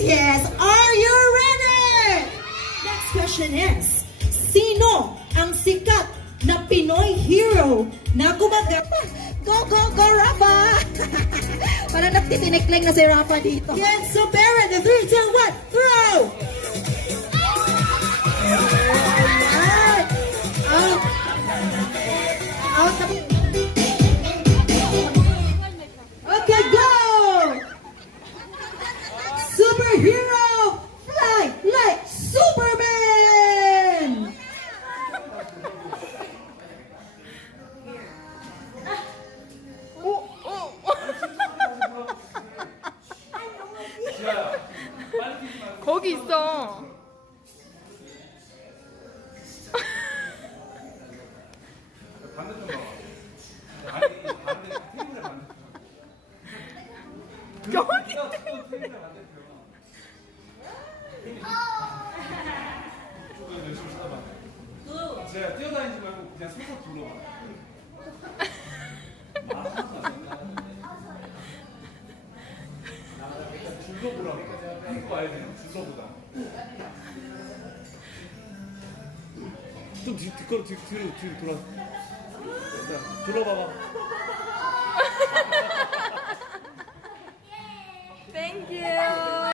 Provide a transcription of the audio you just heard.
yes. Are you ready? Next question is, sino ang sikat na Pinoy hero na gumagana? Go, go, go, Rafa! Parang nagtitinikling na si Rafa dito. Yes, so Baron, the 3, 2, 1, throw! Alright! Out! Out! Okay, go! Superhero! Fly like Superman! 거기 있어. 여기. 제가 뛰어다니지 말고 그냥 서서 불러봐. 줄서 보라고. 이거 알지? 줄서 보다. 좀 뒤로 돌아. 자, 들어봐봐.